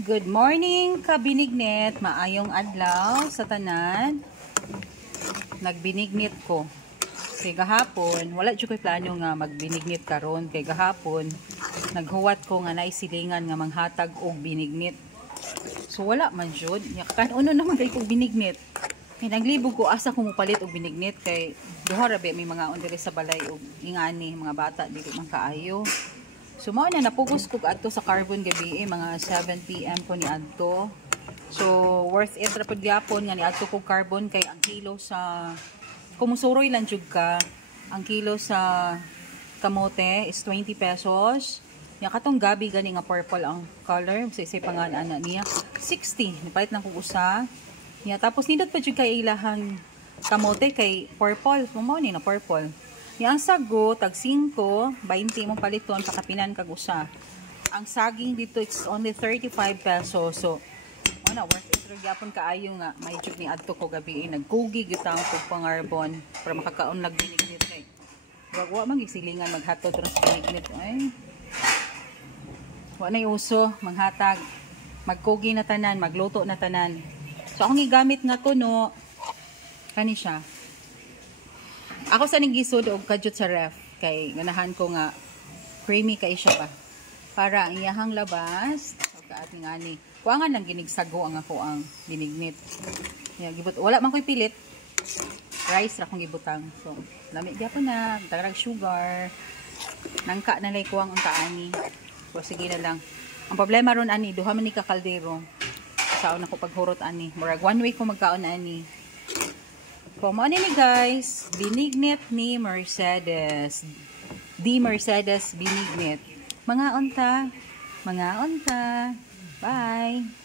Good morning, kabinignet. Maayong adlaw sa tanan. Nagbinignit ko. Kay gahapon, wala jud ko'y plano nga magbinignit karon. Kay gahapon, naghuwat ko nga naisilingan nga manghatag og binignit. So wala man jud. Kanuno naman kay kog binignit. Kay naglibog ko asa ko mopalit og binignit kay duha ra may mga on diri sa balay og ingani mga bata dili man kaayo. So mao na napugos ko adto sa carbon gabi mga 7 PM ko ni adto. So worth it ra pud gyapon nga ni adto ko carbon kay ang kilo sa kumusuroy lang jud ka, ang kilo sa kamote is 20 pesos. Ya katong gabi gani nga purple ang color, say pangalan ana niya 60. Nipalit lang ko usa. Ya tapos nindot pa jud kay ilahang kamote kay purple, mo ni na purple. Yang sago, tag 5, 20 mong paliton, pakapinan kag usa. Ang saging dito, it's only 35 pesos. So, ano, worth it rin yapon kaayo nga. May jug ni adto ko gabi. Nagkugi, gitang ko pangarbon para makakaon nagbinignit. Eh. Wag magisilingan, maghatod rin sa binignit. Ay, wala na uso, manghatag. Magkugi na tanan, magluto na tanan. So, akong igamit nga to, no, kani siya. Ako sa nigisod og kadyot sa ref kay ganahan ko nga creamy kay siya pa. Para ang iyahang labas o kaating ani. Kuangan lang ginigsago ang ako ang binignit. Ya gibot wala man koy pilit. Rice ra kong gibutang. So lami gyapon na tagrag sugar. Nangka na lay kuang unta ani. So sige na lang. Ang problema ron ani duha man ni ka kaldero. Saon ako paghurot ani. Murag 1 week ko magkaon ani. Kung ano ni guys, binignit ni Mercedes. Di Mercedes binignit. Mga onta. Bye.